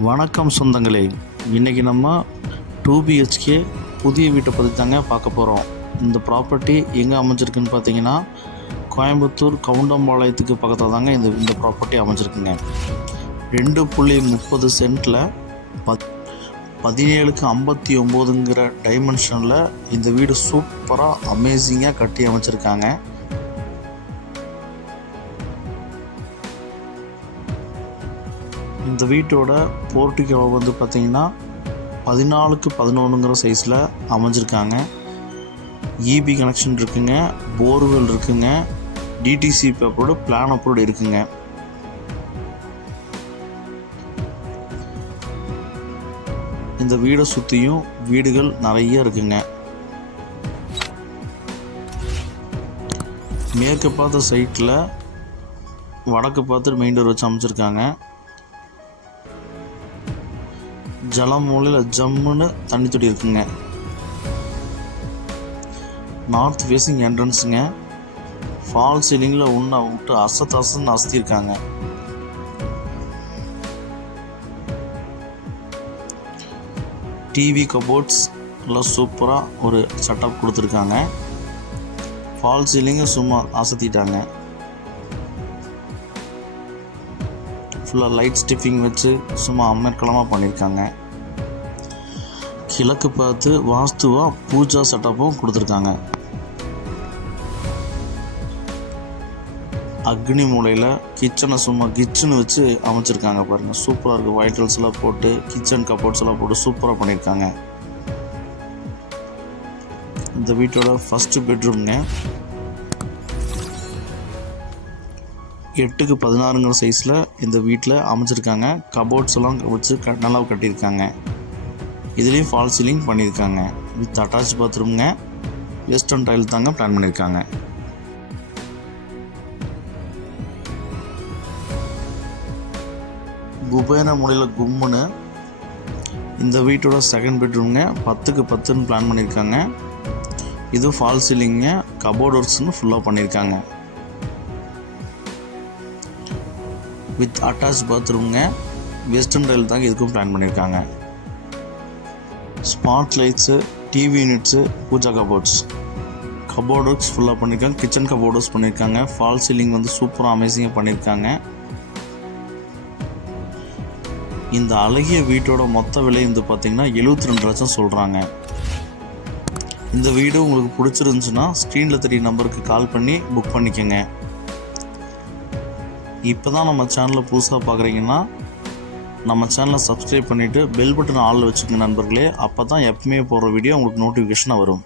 வணக்கம் சொந்தங்களே, இன்றைக்கி நம்ம 2 BHK புதிய வீட்டை பற்றி தாங்க பார்க்க போகிறோம். இந்த ப்ராப்பர்ட்டி எங்கே அமைஞ்சிருக்குன்னு பார்த்தீங்கன்னா, கோயம்புத்தூர் கவுண்டம்பாளையத்துக்கு பக்கத்தில் தாங்க இந்த ப்ராப்பர்ட்டி அமைஞ்சிருக்குங்க. 2.30 சென்ட்டில் 17க்கு 59ங்கிற டைமென்ஷனில் இந்த வீடு சூப்பராக அமேசிங்காக கட்டி அமைச்சிருக்காங்க. இந்த வீட்டோட போர்ட்டிகோ வந்து பார்த்திங்கன்னா 14க்கு 11ங்கிற சைஸில் அமைஞ்சிருக்காங்க. இபி கனெக்ஷன் இருக்குங்க, போர்வெல் இருக்குங்க, டிடிசி பேப்பரோட பிளான் அப்ரூவ்டு இருக்குங்க. இந்த வீடை சுற்றியும் வீடுகள் நிறைய இருக்குங்க. மேற்கு பார்த்த சைட்டில் வடக்கு பார்த்து மெயின் டோர் வச்சு அமைச்சிருக்காங்க. ஜலம் மூலையில் ஜம்முன்னு தண்ணி தொட்டி இருக்குங்க. நார்த் ஃபேஸிங் என்ட்ரன்ஸுங்க. ஃபால் சீலிங்கில் ஒன்று விட்டு அசத்துன்னு அசத்திருக்காங்க. டிவி கபோர்ட்ஸ் எல்லாம் சூப்பராக ஒரு செட்டப் கொடுத்துருக்காங்க. ஃபால் சீலிங்கை சும்மா அசத்திட்டாங்க. ஃபுல்லாக லைட் ஸ்டிஃபிங் வச்சு சும்மா அமர்க்கலமாக பண்ணியிருக்காங்க. கிழக்கு பார்த்து வாஸ்துவாக பூஜா செட்டப்பும் கொடுத்துருக்காங்க. அக்னி மூலையில் கிச்சனை சும்மா கிச்சன் வச்சு அமைச்சிருக்காங்க பாருங்கள். சூப்பராக இருக்குது. ஒயிட் டைல்ஸ் எல்லாம் போட்டு கிச்சன் கபோர்ட்ஸ் எல்லாம் போட்டு சூப்பராக பண்ணியிருக்காங்க. இந்த வீட்டோட ஃபஸ்ட்டு பெட்ரூம்ங்க. 8க்கு 16ங்கிற சைஸில் இந்த வீட்டில் அமைச்சிருக்காங்க. கபோர்ட்ஸ் எல்லாம் வச்சு நல்லா கட்டியிருக்காங்க. இதுலேயும் ஃபால் சீலிங் பண்ணியிருக்காங்க. வித் அட்டாச் பாத்ரூம்ங்க. வெஸ்டர்ன் டைல் தாங்க பிளான் பண்ணியிருக்காங்க. குபேர முறையில் கும்முன்னு இந்த வீட்டோட செகண்ட் பெட்ரூம்ங்க. 10க்கு 10ன்னு பிளான் பண்ணியிருக்காங்க. இது ஃபால் சீலிங்க, கபோர்ட் ஒர்க்ஸ்னு ஃபுல்லாக பண்ணியிருக்காங்க. வித் அட்டாச் பாத்ரூம்ங்க. வெஸ்டர்ன் டைல் தாங்க இதுக்கும் பிளான் பண்ணியிருக்காங்க. Spot lights, TV units, pooja cupboards, cupboard works ஃபுல்லாக பண்ணியிருக்காங்க. கிச்சன் கபோர்ட் ஒர்க்ஸ் பண்ணியிருக்காங்க. ஃபால் சீலிங் வந்து சூப்பராக அமேசிங்காக பண்ணியிருக்காங்க. இந்த அழகிய வீட்டோட மொத்த விலை வந்து பார்த்திங்கன்னா 72 லட்சம் சொல்கிறாங்க. இந்த வீடு உங்களுக்கு பிடிச்சிருந்துச்சுன்னா ஸ்க்ரீனில் தெரிய நம்பருக்கு கால் பண்ணி புக் பண்ணிக்கோங்க. இப்போ தான் நம்ம சேனலை புதுசாக பார்க்குறீங்கன்னா நம்ம சேனலை சப்ஸ்கிரைப் பண்ணிவிட்டு பெல் பட்டன் ஆளில் வச்சுக்கோங்க நண்பர்களே. அப்போ தான் எப்பவுமே போடுற வீடியோ உங்களுக்கு நோட்டிஃபிகேஷனாக வரும்.